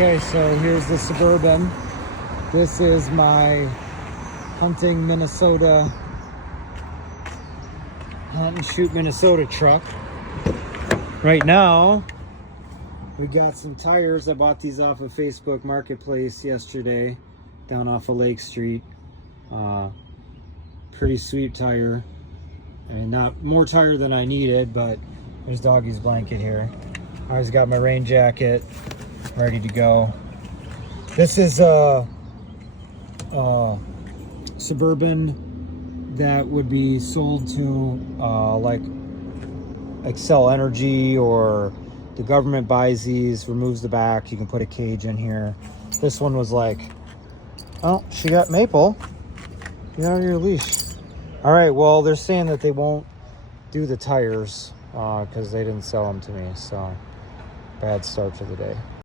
Okay, so here's the Suburban. This is my hunting Minnesota, hunt and shoot Minnesota truck. Right now, we got some tires. I bought these off of Facebook Marketplace yesterday, down off of Lake Street. Pretty sweet tire. I mean, not more tire than I needed, but there's Doggy's blanket here. I always got my rain jacket ready to go. This is a Suburban that would be sold to like Excel Energy, or the government buys these, removes the back, you can put a cage in here. This one was like, oh, she got Maple, get out of your leash. All right, well, they're saying that they won't do the tires because they didn't sell them to me, so bad start to the day.